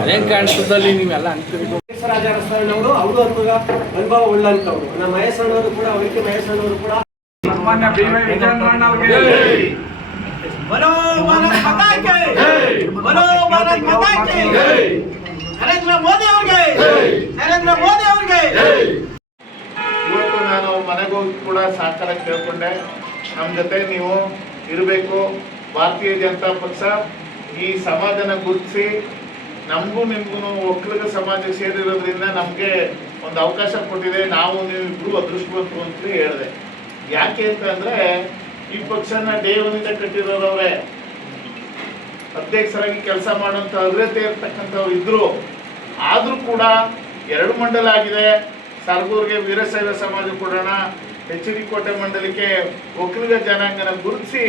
ಅದೇನು ಕಾಣಿಸ್ತದಲ್ಲಿ ನೀವೆಲ್ಲ ಅಂತೀರಿ. ರಾಜ ರಸ್ತಾವಿನವರು ಅವರು ಅನುಭವ ಉಳ್ಳಂತವ್ರು. ನಮ್ಮ ಮಹೇಶಣ್ಣವರು ಕೂಡ ಅವರಿಗೆ ಮಹೇಶಣ್ಣವರು ಕೂಡ ಸನ್ಮಾನ್ಯ ಬಿ.ವೈ. ವಿಜಯೇಂದ್ರಣ್ಣ ಅವರಿಗೆ ಬರೋ ಭಾರತ್ ಮಾತಾ ಕಿ ಬರೋ ಭಾರತ್ ಮಾತಾ ಕಿ ನರೇಂದ್ರ ಮೋದಿ ಅವರಿಗೆ ನರೇಂದ್ರ ಮೋದಿ ಅವರಿಗೆ. ಇವತ್ತು ನಾನು ಮನೆಗೆ ಹೋಗಿ ಕೂಡ ಸಾಕಾರ ಕೇಳ್ಕೊಂಡೆ, ನಮ್ಮ ಜೊತೆ ನೀವು ಇರಬೇಕು. ಭಾರತೀಯ ಜನತಾ ಪಕ್ಷ ಈ ಸಮಾಜನ ಗುರುತಿಸಿ ನಮಗೂ ನಿಮಗೂ ಒಕ್ಕಲಿಗ ಸಮಾಜ ಸೇರಿರೋದ್ರಿಂದ ನಮಗೆ ಒಂದು ಅವಕಾಶ ಕೊಟ್ಟಿದೆ. ನಾವು ನೀವಿಬ್ರು ಅದೃಷ್ಟವಂತರು ಅಂತ ಹೇಳಿದೆ. ಯಾಕೆ ಅಂತಂದ್ರೆ ಈ ಪಕ್ಷನ ಡೇವನಿಂದ ಕಟ್ಟಿರೋರವ್ರೆ, ಅಧ್ಯಕ್ಷರಾಗಿ ಕೆಲಸ ಮಾಡುವಂತ ಅರ್ಹತೆ ಇರ್ತಕ್ಕಂಥವ್ರು ಇದ್ರು. ಆದ್ರೂ ಕೂಡ 2 ಮಂಡಲ ಆಗಿದೆ. ಸರಗೂರಿಗೆ ವೀರಶೈವ ಸಮಾಜ ಕೊಡೋಣ, ಎಚ್.ಡಿ. ಕೋಟೆ ಮಂಡಲಕ್ಕೆ ಒಕ್ಕಲಿಗ ಜನಾಂಗನ ಗುರುತಿಸಿ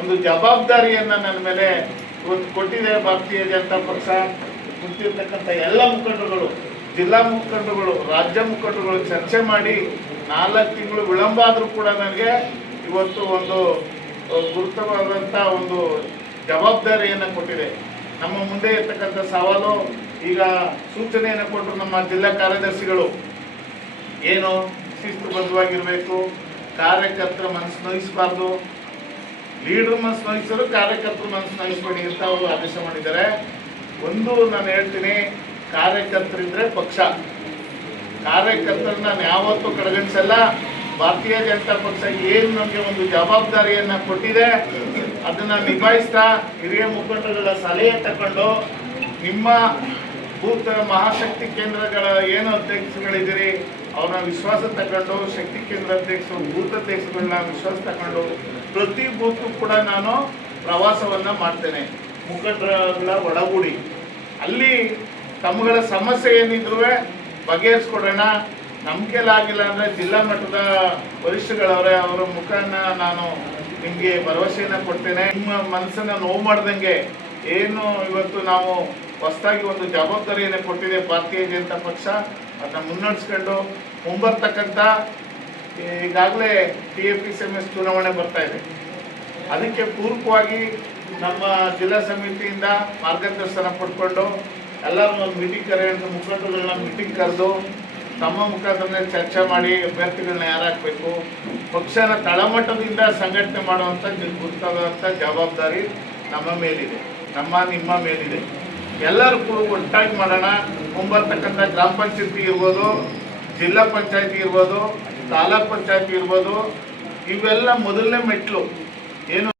ಒಂದು ಜವಾಬ್ದಾರಿಯನ್ನ ನನ್ನ ಮೇಲೆ ಇವತ್ತು ಕೊಟ್ಟಿದೆ ಭಾರತೀಯ ಜನತಾ ಪಕ್ಷ. ಕುಂತಿರ್ತಕ್ಕಂಥ ಎಲ್ಲ ಮುಖಂಡರುಗಳು, ಜಿಲ್ಲಾ ಮುಖಂಡರುಗಳು, ರಾಜ್ಯ ಮುಖಂಡರುಗಳು ಚರ್ಚೆ ಮಾಡಿ 4 ತಿಂಗಳು ವಿಳಂಬ ಆದರೂ ಕೂಡ ನನಗೆ ಇವತ್ತು ಒಂದು ಗುರುತವಾದಂಥ ಒಂದು ಜವಾಬ್ದಾರಿಯನ್ನು ಕೊಟ್ಟಿದೆ. ನಮ್ಮ ಮುಂದೆ ಇರ್ತಕ್ಕಂಥ ಸವಾಲು, ಈಗ ಸೂಚನೆಯನ್ನು ಕೊಟ್ಟರು ನಮ್ಮ ಜಿಲ್ಲಾ ಕಾರ್ಯದರ್ಶಿಗಳು, ಏನು ಶಿಸ್ತುಬದ್ಧವಾಗಿರಬೇಕು, ಕಾರ್ಯಕರ್ತರ ಮನಸ್ಸು ನೋಯಿಸಬಾರ್ದು, ಲೀಡರ್ ಮನಸ್ಸು ನೋಯಿಸಲು ಕಾರ್ಯಕರ್ತರು ಮನಸ್ಸು ನೋಯಿಸಬೇಡಿ ಅಂತ ಅವರು ಆದೇಶ ಮಾಡಿದ್ದಾರೆ. ಒಂದು ನಾನು ಹೇಳ್ತೀನಿ, ಕಾರ್ಯಕರ್ತರಿದ್ರೆ ಪಕ್ಷ, ಕಾರ್ಯಕರ್ತರನ್ನ ನಾನು ಯಾವತ್ತೂ ಕಡೆಗಣಿಸಲ್ಲ. ಭಾರತೀಯ ಜನತಾ ಪಕ್ಷ ಏನು ನಮಗೆ ಒಂದು ಜವಾಬ್ದಾರಿಯನ್ನ ಕೊಟ್ಟಿದೆ ಅದನ್ನ ನಿಭಾಯಿಸ್ತಾ ಹಿರಿಯ ಮುಖಂಡರುಗಳ ಸಲಹೆ ತಗೊಂಡು ನಿಮ್ಮ ಬೂತ್ ಮಹಾಶಕ್ತಿ ಕೇಂದ್ರಗಳ ಏನು ಅಧ್ಯಕ್ಷಗಳಿದ್ದೀರಿ ಅವ್ರನ್ನ ವಿಶ್ವಾಸ ತಗೊಂಡು, ಶಕ್ತಿ ಕೇಂದ್ರ ಅಧ್ಯಕ್ಷರು, ಬೂತ್ ಅಧ್ಯಕ್ಷಗಳನ್ನ ವಿಶ್ವಾಸ ತಗೊಂಡು ಪ್ರತಿ ಬೂತ್ ಕೂಡ ನಾನು ಪ್ರವಾಸವನ್ನ ಮಾಡ್ತೇನೆ. ಮುಖಂಡರುಗಳ ಒಳಗೂಡಿ ಅಲ್ಲಿ ತಮ್ಮಗಳ ಸಮಸ್ಯೆ ಏನಿದ್ರು ಬಗೆಹರಿಸ್ಕೊಡೋಣ. ನಂಬಿಕೆಲಾಗಿಲ್ಲ ಅಂದರೆ ಜಿಲ್ಲಾ ಮಟ್ಟದ ವರಿಷ್ಠಗಳವರೇ, ಅವರ ಮುಖಾನ ನಾನು ನಿಮಗೆ ಭರವಸೆಯನ್ನು ಕೊಡ್ತೇನೆ. ನಿಮ್ಮ ಮನಸ್ಸನ್ನು ನೋವು ಮಾಡ್ದಂಗೆ ಏನು ಇವತ್ತು ನಾವು ಹೊಸದಾಗಿ ಒಂದು ಜವಾಬ್ದಾರಿಯನ್ನು ಕೊಟ್ಟಿದೆ ಭಾರತೀಯ ಜನತಾ ಪಕ್ಷ, ಅದನ್ನ ಮುನ್ನಡೆಸ್ಕೊಂಡು ಮುಂಬರ್ತಕ್ಕಂಥ ಈಗಾಗಲೇ TFPCMS ಚುನಾವಣೆ ಬರ್ತಾ ಇದೆ. ಅದಕ್ಕೆ ಪೂರಕವಾಗಿ ನಮ್ಮ ಜಿಲ್ಲಾ ಸಮಿತಿಯಿಂದ ಮಾರ್ಗದರ್ಶನ ಪಡ್ಕೊಂಡು ಎಲ್ಲರೂ ಒಂದು ಮೀಟಿಂಗ್ ಕರೆಯುವಂಥ ಮುಖಂಡರುಗಳನ್ನ ಮೀಟಿಂಗ್ ಕರೆದು ತಮ್ಮ ಮುಖಾಂತರ ಚರ್ಚೆ ಮಾಡಿ ಅಭ್ಯರ್ಥಿಗಳನ್ನ ಯಾರು ಹಾಕಬೇಕು, ಪಕ್ಷನ ತಳಮಟ್ಟದಿಂದ ಸಂಘಟನೆ ಮಾಡುವಂಥ ಗುರುತಾದಂಥ ಜವಾಬ್ದಾರಿ ನಮ್ಮ ಮೇಲಿದೆ, ನಿಮ್ಮ ಮೇಲಿದೆ. ಎಲ್ಲರೂ ಕೂಡ ಒಟ್ಟಾಗಿ ಮಾಡೋಣ. ಮುಂಬರ್ತಕ್ಕಂಥ ಗ್ರಾಮ ಪಂಚಾಯತಿ ಇರ್ಬೋದು, ಜಿಲ್ಲಾ ಪಂಚಾಯತಿ ಇರ್ಬೋದು, ತಾಲೂಕ್ ಪಂಚಾಯತಿ ಇರ್ಬೋದು, ಇವೆಲ್ಲ ಮೊದಲನೇ ಮೆಟ್ಲು. ಏನು